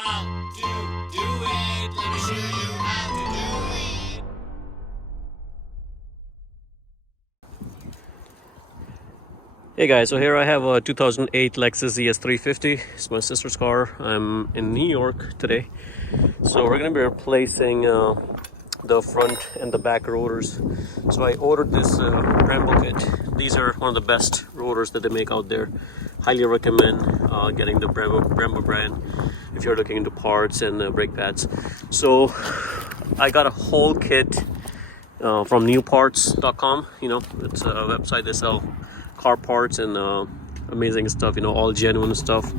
how to do it. Let me show you how to do it. Hey guys, so here I have a 2008 Lexus ES350. It's my sister's car. I'm in New York today. So we're going to be replacing the front and the back rotors. So I ordered this Brembo kit. These are one of the best rotors that they make out there. Highly recommend getting the Brembo brand if you're looking into parts and brake pads. So I got a whole kit from newparts.com. You know, it's a website they sell car parts and amazing stuff, you know, all genuine stuff.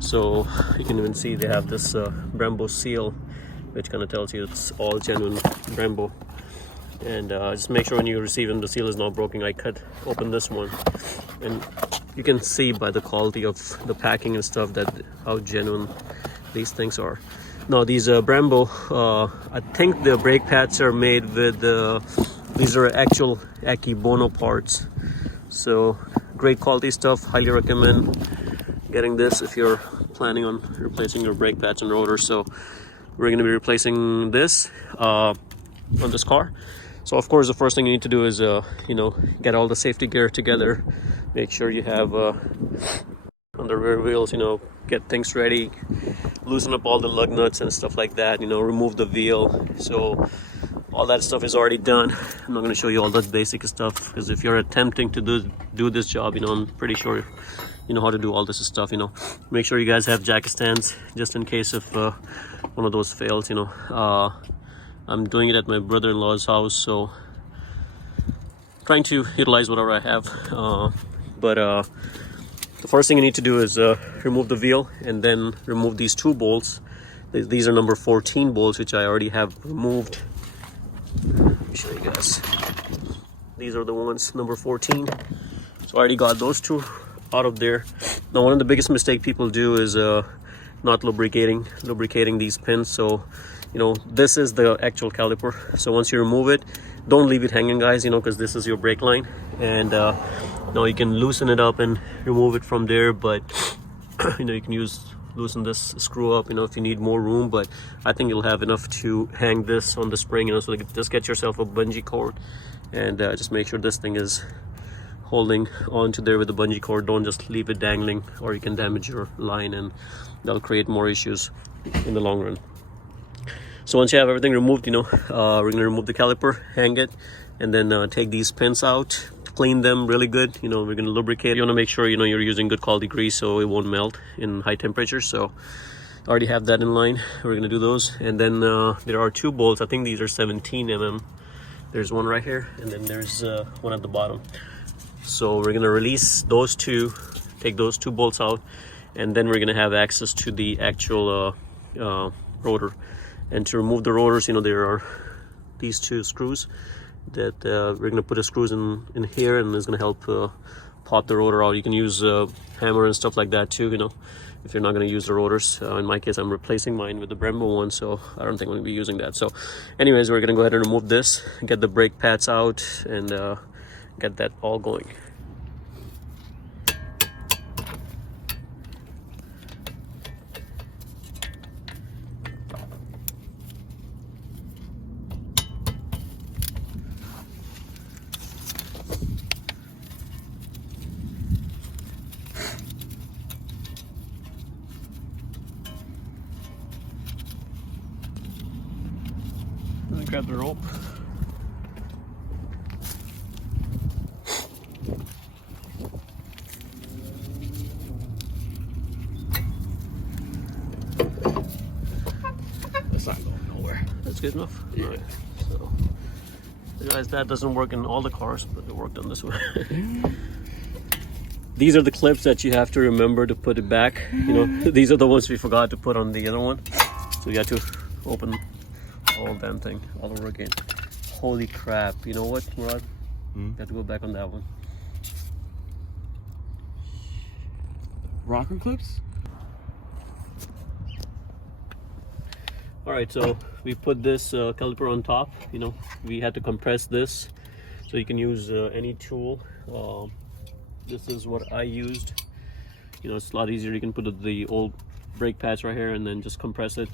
So you can even see they have this Brembo seal, which kind of tells you it's all genuine Brembo. And just make sure when you receive them the seal is not broken. I cut open this one and you can see by the quality of the packing and stuff that how genuine these things are. Now these Brembo, I think the brake pads are made with these are actual Bono parts. So great quality stuff. Highly recommend getting this if you're planning on replacing your brake pads and rotors. So we're going to be replacing this on this car. So of course the first thing you need to do is you know, get all the safety gear together. Make sure you have on the rear wheels, you know, get things ready, loosen up all the lug nuts and stuff like that, you know, remove the wheel. So all that stuff is already done. I'm not going to show you all that basic stuff because if you're attempting to do this job, you know, I'm pretty sure you know how to do all this stuff. You know, make sure you guys have jacket stands just in case if one of those fails. You know, I'm doing it at my brother-in-law's house, so trying to utilize whatever I have. But the first thing you need to do is remove the wheel and then remove these two bolts. These are number 14 bolts, which I already have removed. Let me show you guys. These are the ones, number 14. So I already got those two out of there. Now one of the biggest mistake people do is not lubricating these pins. So you know, this is the actual caliper. So once you remove it, don't leave it hanging, guys, you know, because this is your brake line. And now you can loosen it up and remove it from there. But you know, you can loosen this screw up, you know, if you need more room. But I think you'll have enough to hang this on the spring, you know. So just get yourself a bungee cord and just make sure this thing is holding onto there with the bungee cord. Don't just leave it dangling, or you can damage your line and that'll create more issues in the long run. So once you have everything removed, you know, we're gonna remove the caliper, hang it, and then take these pins out, clean them really good. You know, we're gonna lubricate. You wanna make sure, you know, you're using good quality grease so it won't melt in high temperatures. So I already have that in line. We're gonna do those. And then there are two bolts. I think these are 17 mm. There's one right here, and then there's one at the bottom. So we're gonna release those two, take those two bolts out, and then we're gonna have access to the actual rotor. And to remove the rotors, you know, there are these two screws that we're gonna put the screws in here, and it's gonna help pop the rotor out. You can use a hammer and stuff like that too, you know, if you're not gonna use the rotors. In my case, I'm replacing mine with the Brembo one, so I don't think I'm gonna be using that. So anyways, we're gonna go ahead and remove this, get the brake pads out, and get that all going. Grab the rope. That's not going nowhere. That's good enough? Yeah. All right. So, guys, that doesn't work in all the cars, but it worked on this one. These are the clips that you have to remember to put it back. You know, these are the ones we forgot to put on the other one. So you have to open whole damn thing all over again. Holy crap. You know what, Murad? You have to go back on that one. Rocker clips? Alright, so we put this caliper on top. You know, we had to compress this. So you can use any tool. This is what I used. You know, it's a lot easier. You can put the old brake pads right here, and then just compress it,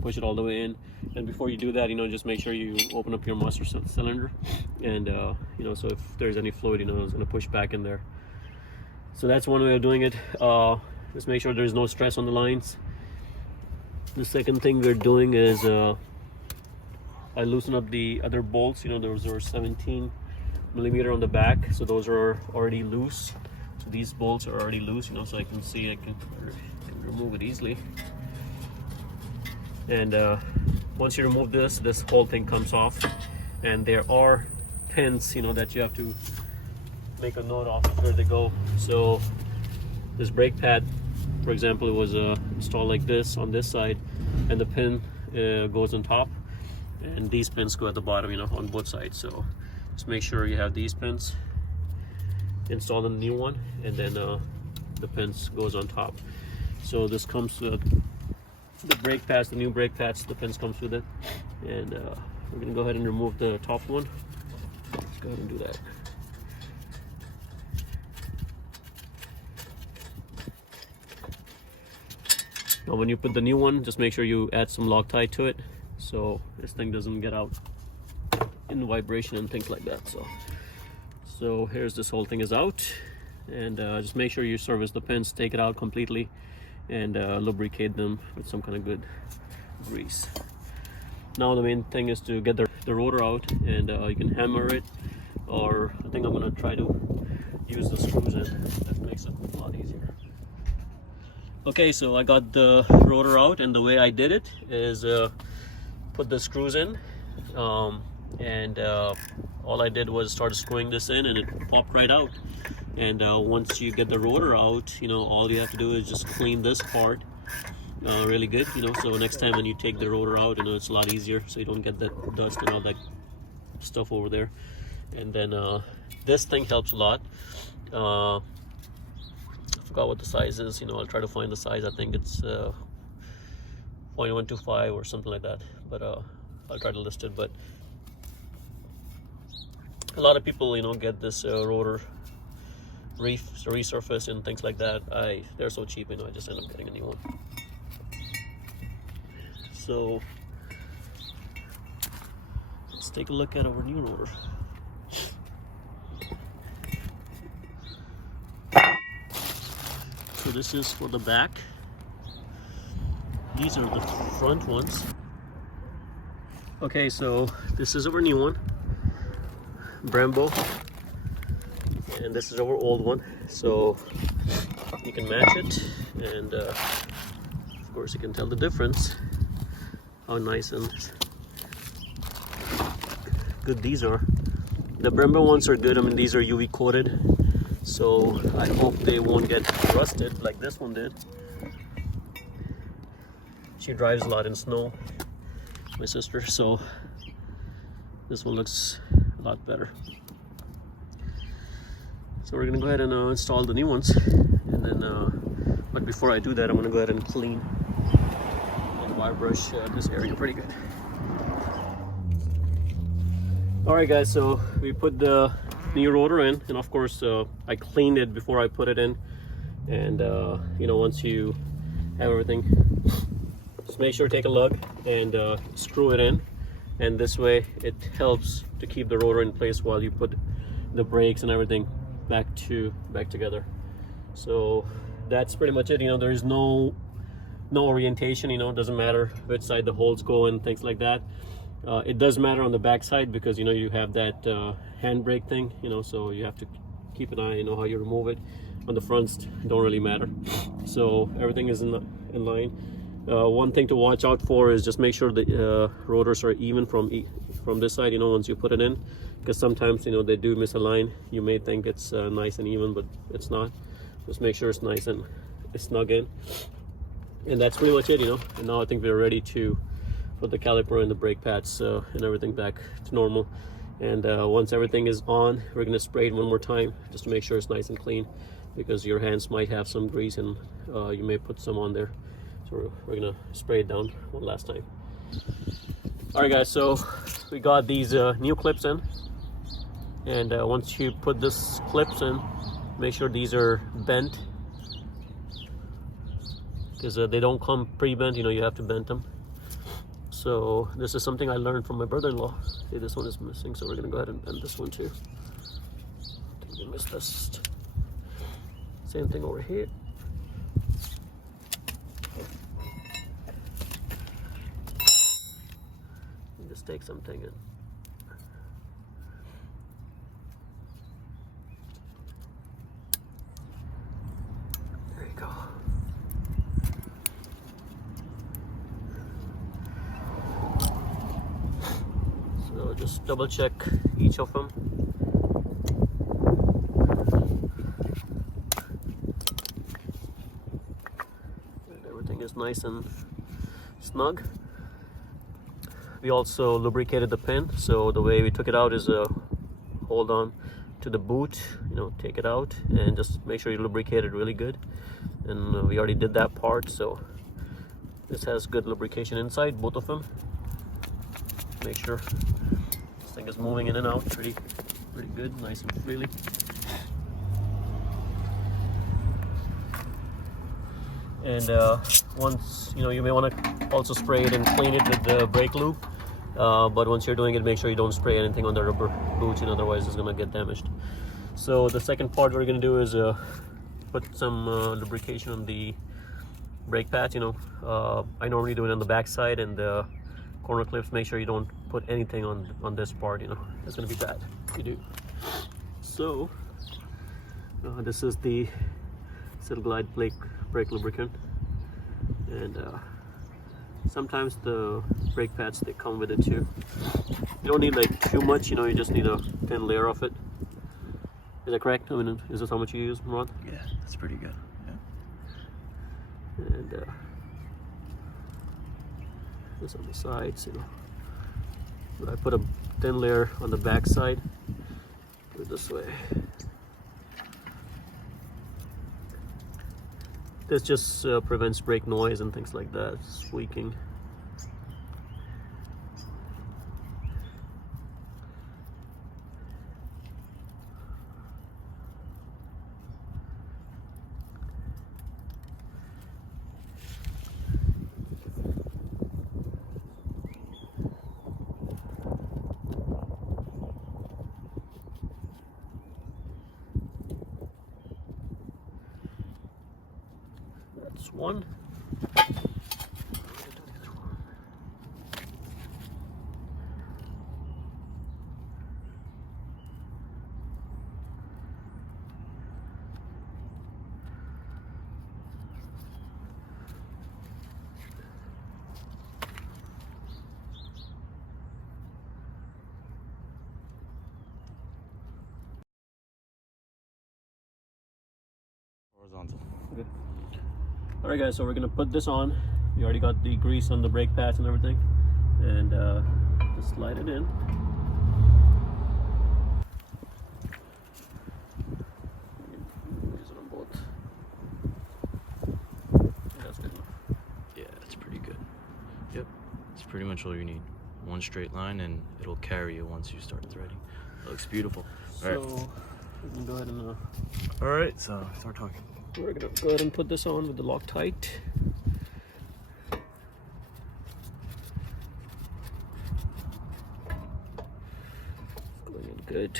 push it all the way in. And before you do that, just make sure you open up your master cylinder, and so if there's any fluid, it's going to push back in there. So that's one way of doing it. Just make sure there's no stress on the lines. The second thing we're doing is I loosen up the other bolts. Those are 17 millimeter on the back, so those are already loose. So these bolts are already loose, so I can see I can remove it easily. And once you remove this whole thing comes off, and there are pins that you have to make a note of where they go. So this brake pad, for example, it was installed like this on this side, and the pin goes on top, and these pins go at the bottom, on both sides. So just make sure you have these pins, install the new one, and then the pins goes on top. So this comes with the brake pads, the new brake pads, the pins comes with it. And we're gonna go ahead and remove the top one. Let's go ahead and do that. Now when you put the new one, just make sure you add some Loctite to it, so this thing doesn't get out in vibration and things like that. So here's this whole thing is out, and just make sure you service the pins, take it out completely, and lubricate them with some kind of good grease. Now the main thing is to get the rotor out, and you can hammer it, or I think I'm going to try to use the screws in. That makes it a lot easier. Okay, so I got the rotor out, and the way I did it is put the screws in, and all I did was start screwing this in, and it popped right out. And once you get the rotor out, all you have to do is just clean this part really good, so next time when you take the rotor out, it's a lot easier, so you don't get that dust and all that stuff over there. And then this thing helps a lot. I forgot what the size is, I'll try to find the size. I think it's 0.125 or something like that, but I'll try to list it. But a lot of people, get this rotor resurfaced and things like that. They're so cheap, I just end up getting a new one. So let's take a look at our new rotor. So this is for the back. These are the front ones. Okay, so this is our new one, Brembo, and this is our old one. So you can match it, and of course you can tell the difference, how nice and good these are. The Brembo ones are good. These are UV coated, so I hope they won't get rusted like this one did. She drives a lot in snow, my sister, so this one looks a lot better. So we're gonna go ahead and install the new ones, and then but before I do that, I'm gonna go ahead and clean and wire brush this area pretty good. Alright guys, so we put the new rotor in, and of course I cleaned it before I put it in. And once you have everything, just make sure to take a lug and screw it in, and this way it helps to keep the rotor in place while you put the brakes and everything back together. So that's pretty much it. There is no orientation. It doesn't matter which side the holes go and things like that. It does matter on the back side, because you have that handbrake thing, so you have to keep an eye, how you remove it. On the fronts, don't really matter. So everything is in line. One thing to watch out for is just make sure the rotors are even from this side, once you put it in, because sometimes they do misalign. You may think it's nice and even, but it's not. Just make sure it's nice and snug in, and that's pretty much it. And now I think we're ready to put the caliper and the brake pads and everything back to normal. And once everything is on, we're going to spray it one more time just to make sure it's nice and clean, because your hands might have some grease and you may put some on there. So we're gonna spray it down one last time. Alright guys, so we got these new clips in, and once you put this clips in, make sure these are bent. because they don't come pre-bent. You know, you have to bend them. So this is something I learned from my brother-in-law. See, this one is missing, so we're gonna go ahead and bend this one too. I think we missed this. Same thing over here. Just take something and there you go. So just double check each of them. And everything is nice and snug. We also lubricated the pin, so the way we took it out is hold on to the boot, you know, take it out and just make sure you lubricate it really good. And we already did that part, so this has good lubrication inside, both of them. Make sure this thing is moving in and out pretty good, nice and freely. And once, you know, you may want to also spray it and clean it with the brake lube. But once you're doing it, make sure you don't spray anything on the rubber boots, and otherwise it's gonna get damaged. So the second part we're gonna do is put some lubrication on the brake pads. You know, I normally do it on the back side and the corner clips. Make sure you don't put anything on this part. You know, it's gonna be bad if you do. So this is the Cell Glide brake lubricant, and sometimes the brake pads, they come with it too. You don't need like too much, you know, you just need a thin layer of it. Is that correct? I mean, is this how much you use, Ron? Yeah, that's pretty good. Yeah. And this on the sides, you know. But I put a thin layer on the back side. Do it this way. This just prevents brake noise and things like that, squeaking. That's one. Horizontal. Okay. Alright guys, so we're gonna put this on. We already got the grease on the brake pads and everything. And just slide it in. Use it on both. That's good enough. Yeah, that's pretty good. Yep, it's pretty much all you need. One straight line and it'll carry you once you start threading. It looks beautiful. So we can go ahead and Alright, so start talking. we're gonna go ahead and put this on with the Loctite. Going in good.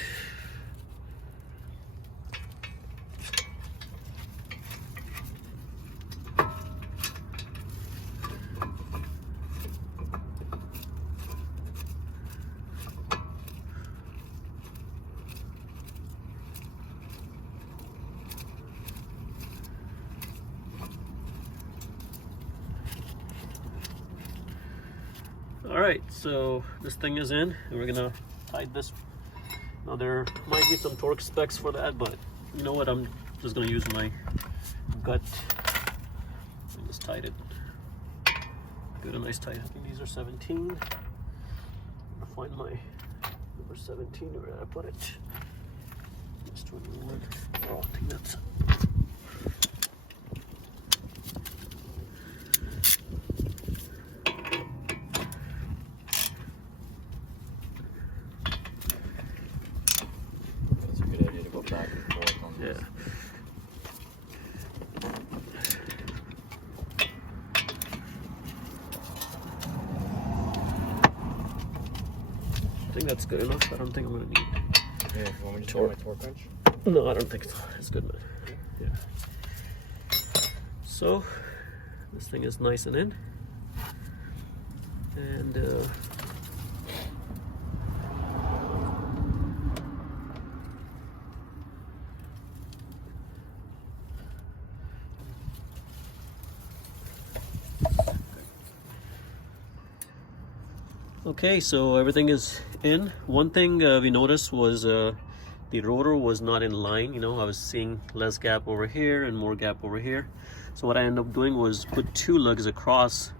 Alright, so this thing is in, and we're gonna tighten this. Now there might be some torque specs for that, but you know what, I'm just gonna use my gut and just tighten it. Give it a nice tight. I think these are 17. I'll find my number 17, where did I put it? This 21. Oh, I think that's back and forth on this. yeah. think that's good enough. I don't think I'm gonna need. Yeah, you want me to Torque. my torque wrench? No, I don't think so. It's good, man. Yeah. So this thing is nice and in, and okay, so everything is in. One thing we noticed was the rotor was not in line. You know, I was seeing less gap over here and more gap over here. So what I ended up doing was put 2 lugs across,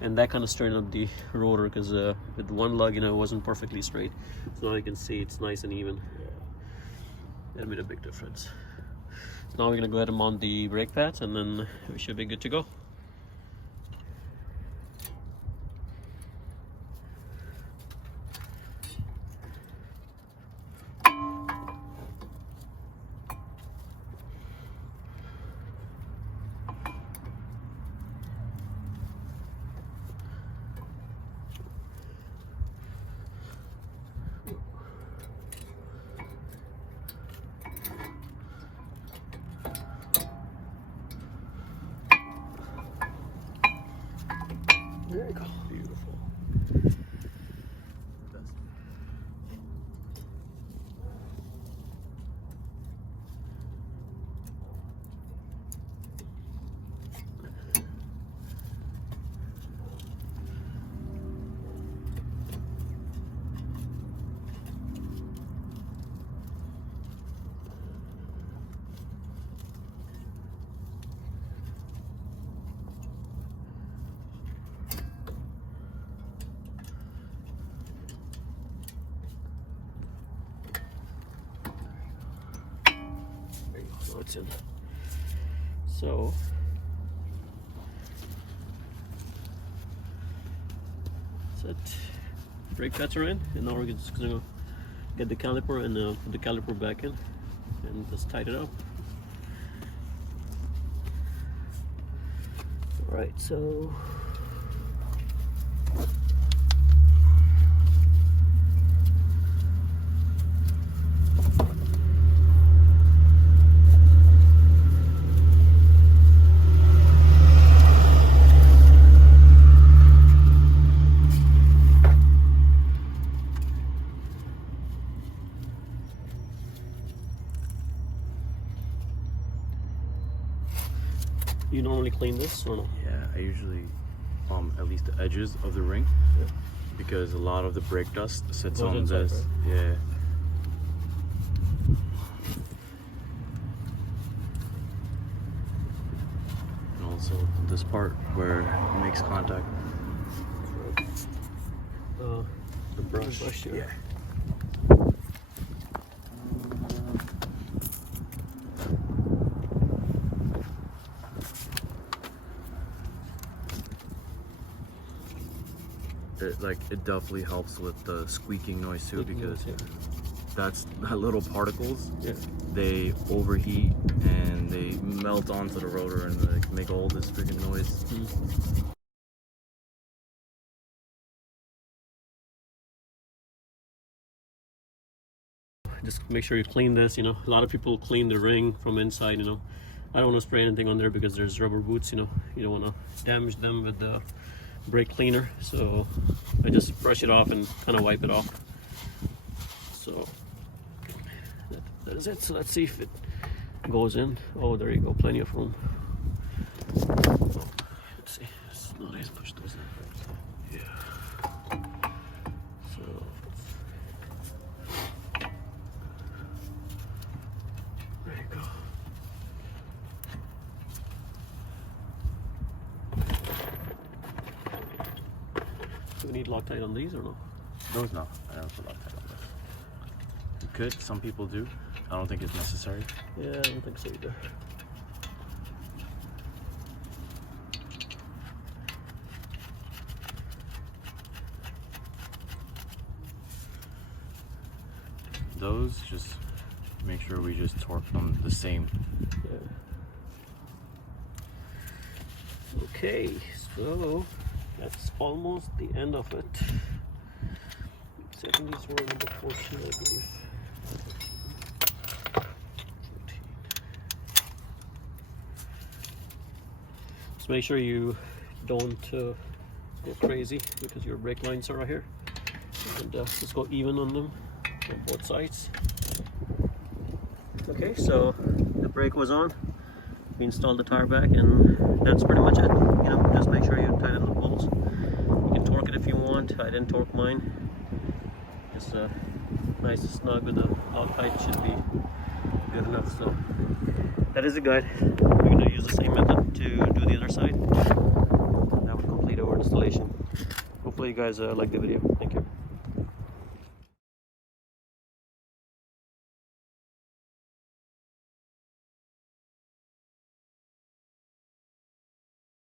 and that kind of straightened up the rotor, because with 1 lug, you know, it wasn't perfectly straight. So now you can see it's nice and even. That made a big difference. So now we're gonna go ahead and mount the brake pads, and then we should be good to go. There you go. Beautiful. So it's in. So that's it. Brake pads are in, and now we're just gonna get the caliper and put the caliper back in and just tighten it up. All right, so you normally clean this or no? Yeah, I usually at least the edges of the ring, because a lot of the brake dust sits Goes on inside, this. right? Yeah. And also this part where it makes contact. The brush here. Yeah. It definitely helps with the squeaking noise too, because that little particles, they overheat and they melt onto the rotor and they make all this freaking noise. Just make sure you clean this. You know, a lot of people clean the ring from inside. You know, I don't want to spray anything on there because there's rubber boots. You know, you don't want to damage them with the brake cleaner, so I just brush it off and kind of wipe it off. So that is it. So let's see if it goes in. Oh, there you go, plenty of room. Oh, let's see. It's nice. Push those in. Yeah. So there you go. Do we need Loctite on these or no? Those no, I don't put Loctite on those. You could, some people do. I don't think it's necessary. Yeah, I don't think so either. Those, just make sure we just torque them the same. Yeah. Okay, so that's almost the end of it. see, I think these were number 14, I believe. 14. Just make sure you don't go crazy because your brake lines are right here. And just go even on them on both sides. Okay, so the brake was on. We installed the tire back, and that's pretty much it. You know, just make sure you tighten the bolts. You can torque it if you want. I didn't torque mine. Just nice and snug with the out height should be good enough. So that is it, guys. We're going to use the same method to do the other side. That would complete our installation. Hopefully you guys like the video. Thank you.